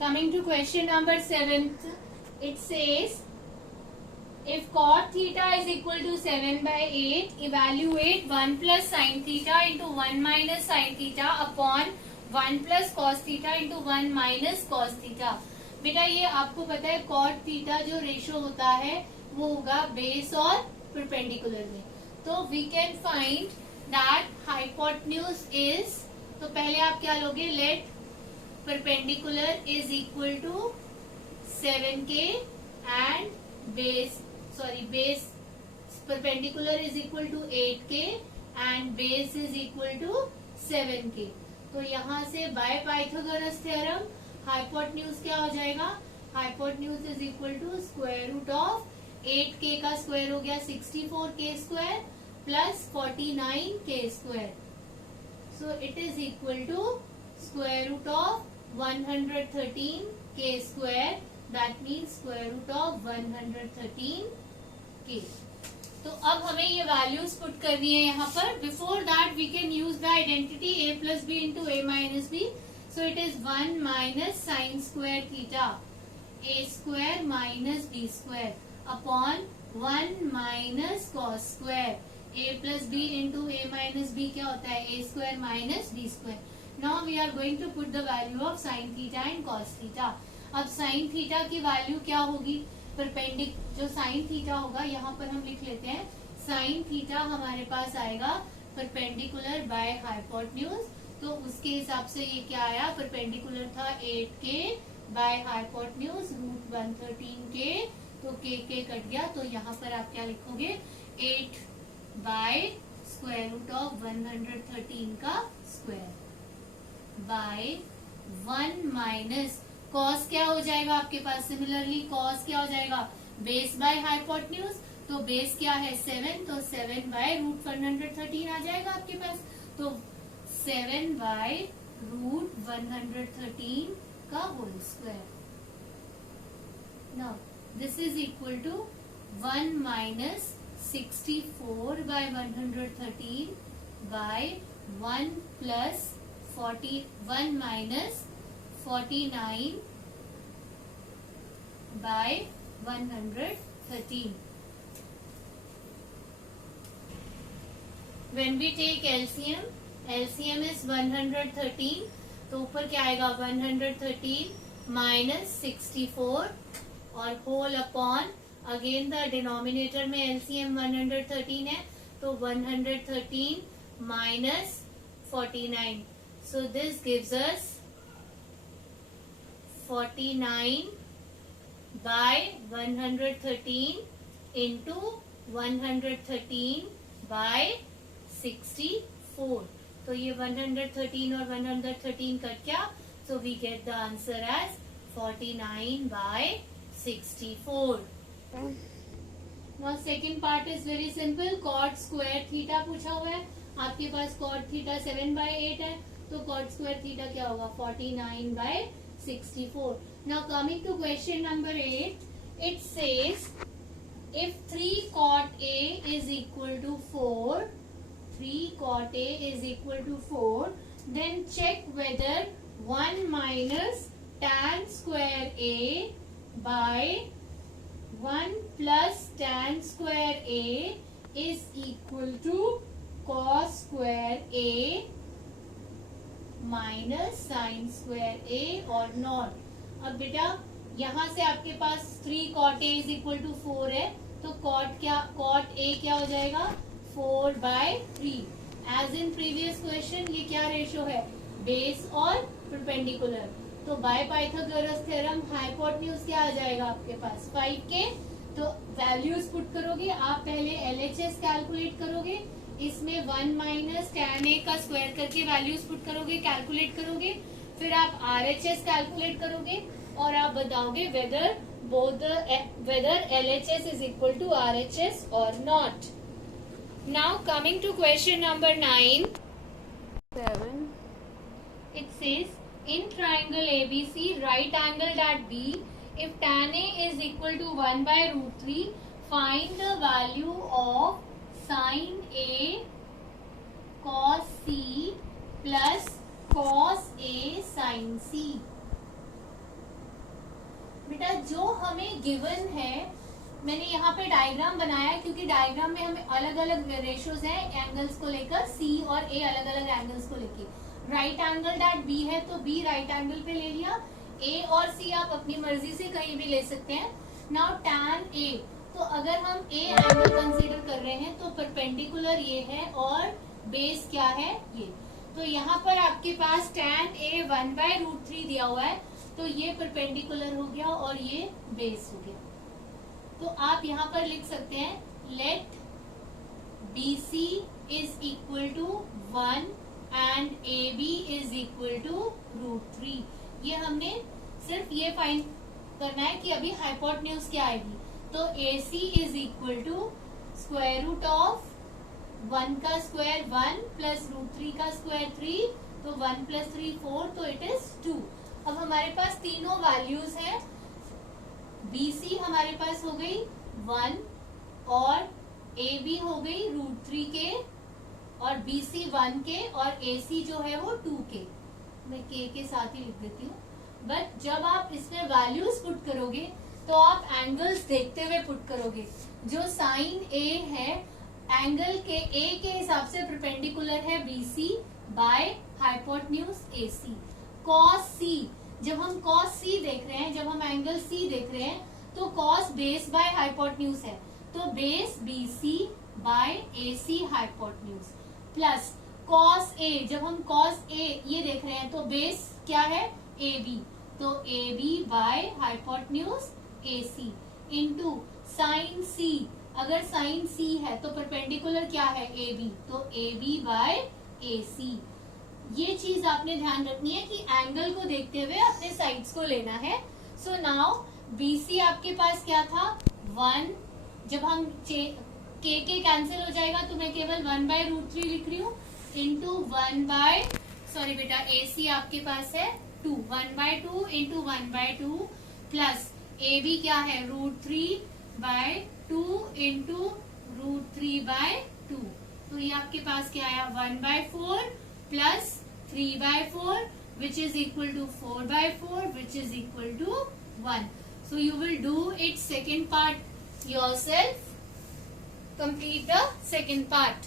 Coming to question number 7th, it says if cot theta is equal to 7/8, evaluate 1 plus sin theta into 1 minus sin theta upon 1 plus cos theta into 1 minus cos theta. बेटा ये आपको पता है cot theta जो ratio होता है वो होगा बेस और परपेंडिकुलर में. तो we can find that hypotenuse is, तो पहले आप क्या लोगे, let perpendicular is equal to 7k and base perpendicular is equal to 8k and base is equal to 7k. तो यहाँ से बाय पाइथागोरस थ्योरम हाइपोटेन्यूज क्या हो जाएगा, hypotenuse is equal to square root of 8k का square हो गया 64k square plus 49k square. So it is equal to square root of 113k square. That means square root of 113k. तो अब हमें ये वैल्यूज पुट करनी है यहाँ पर. Before that we can use the identity a plus b into a minus b. So it is 1 minus sine square theta a square minus b square upon 1 minus cos square a plus b into a minus b क्या होता है, a square minus b square. Now we are going to put the value of sine theta and cos theta. अब sine theta की value क्या होगी, परपेंडिक जो sine theta होगा यहाँ पर हम लिख लेते हैं. साइन थीटा हमारे पास आएगा परपेंडिकुलर बाय हाइपोटेन्यूज. तो उसके हिसाब से ये क्या आया, परपेंडिकुलर था 8k by hypotenuse root 113k. तो k कट गया. तो यहाँ पर आप क्या लिखोगे, 8 बाय स्क्वायर रूट ऑफ 113 का स्क्वायर बाय 1 माइनस कॉस क्या हो जाएगा आपके पास, सिमिलरली कॉस क्या हो जाएगा, बेस बाय हाइपोटेन्यूज. तो बेस क्या है 7, तो 7 बाय रूट 113 आ जाएगा आपके पास. तो 7 बाय रूट 113 का whole square. Now this is equal to 1 minus 64 by 113 by 1 plus 1 minus 49 by 113. When we take LCM, LCM is 113. तो ऊपर क्या आएगा 113 माइनस 64 और whole upon, again the denominator में LCM 113 है तो 113 minus 49. So this gives us 49 by 113 into 113 by 64. तो ये 113 और 113 कट गया. So we get the answer as 49 by 64. Now second part is very simple. Cot square theta पूछा हुआ है. आपके पास cot theta 7/8 है तो cot square theta क्या होगा, 49 by 64. Now coming to question number 8, it says if 3 cot A is equal to 4, 3 cot A is equal to 4, then check whether 1 minus tan square A by 1 plus tan square A is equal to cos square A minus sine square A और नॉट. अब बेटा यहाँ से आपके पास 3 cot A is equal to 4 है तो cot A क्या हो जाएगा 4/3. एज इन प्रीवियस क्वेश्चन ये क्या रेशो है, बेस और परपेंडिकुलर. तो बाय पाइथागोरस थ्योरम हाइपोटेन्यूज क्या आ जाएगा आपके पास 5k. तो वैल्यूज पुट करोगे आप, पहले LHS कैलकुलेट करोगे, इसमें 1 माइनस tan A का स्क्वायर करके वैल्यूज पुट करोगे, कैलकुलेट करोगे, फिर आप RHS कैलकुलेट करोगे और आप बताओगे whether LHS is equal to RHS or not. Now coming to question number 9, 7. It says in triangle ABC, right angled at B, if tan A is equal to 1 by root 3, find the value of sin A cos C plus cos A sin C. हमें given है, मैंने यहाँ पे diagram बनाया है क्योंकि diagram में हमें अलग अलग रेशियोज हैं एंगल्स को लेकर, सी और ए अलग अलग एंगल्स को लेकर। राइट एंगल दैट बी है तो बी राइट एंगल पे ले लिया, ए और सी आप अपनी मर्जी से कहीं भी ले सकते हैं। नाउ टैन ए, तो अगर हम ए एंगल कंसीडर कर रहे हैं तो परपेंडिकुलर ये है और बेस क्या है ये, तो यहाँ पर आपके पास टैन ए 1/√3 दिया हुआ है, तो ये परपेंडिकुलर हो गया और ये बेस हो गया। तो आप यहाँ पर लिख सकते हैं let BC is equal to 1 and AB is equal to √3। ये हमने सिर्फ ये फाइंड करना है कि अभी हाइपोटेन्यूज क्या आएगी, तो AC is equal to square root of 1 का स्क्वायर 1 प्लस √3 का स्क्वायर 3, तो 1 प्लस 3 4, तो इट इज 2। अब हमारे पास तीनों वैल्यूज हैं, BC हमारे पास हो गई 1 और AB हो गई √3 के, और BC 1 के और AC जो है वो 2 के, मैं K के साथ ही लिख देती हूँ। बट जब आप इसमें वैल्यूज पुट करोगे तो आप एंगल्स देखते हुए पुट करोगे। जो साइन A है एंगल के A के हिसाब से परपेंडिकुलर है BC by hypotenuse AC। cos C, जब हम cos C देख रहे हैं, जब हम एंगल C देख रहे हैं तो cos बेस बाय हाइपोटेन्यूज है, तो base BC by AC hypotenuse, plus cos A, जब हम cos A ये देख रहे हैं तो बेस क्या है AB, तो AB by hypotenuse AC, into sine C, अगर साइन C है तो परपेंडिकुलर क्या है AB, तो AB बाय AC। ये चीज आपने ध्यान रखनी है कि एंगल को देखते हुए अपने साइड्स को लेना है। सो नाउ BC आपके पास क्या था 1, जब हम K कैंसिल हो जाएगा तो मैं केवल 1/√3 लिख रही हूँ, इंटू 1/, बेटा AC आपके पास है 2, 1/2 इंटू 1/2, प्लस AB क्या है √3/2 इंटू √3/2, तो ये आपके पास क्या आया 1/4 plus 3/4 which is equal to 4/4 which is equal to 1. So you will do it second part yourself. Complete the second part.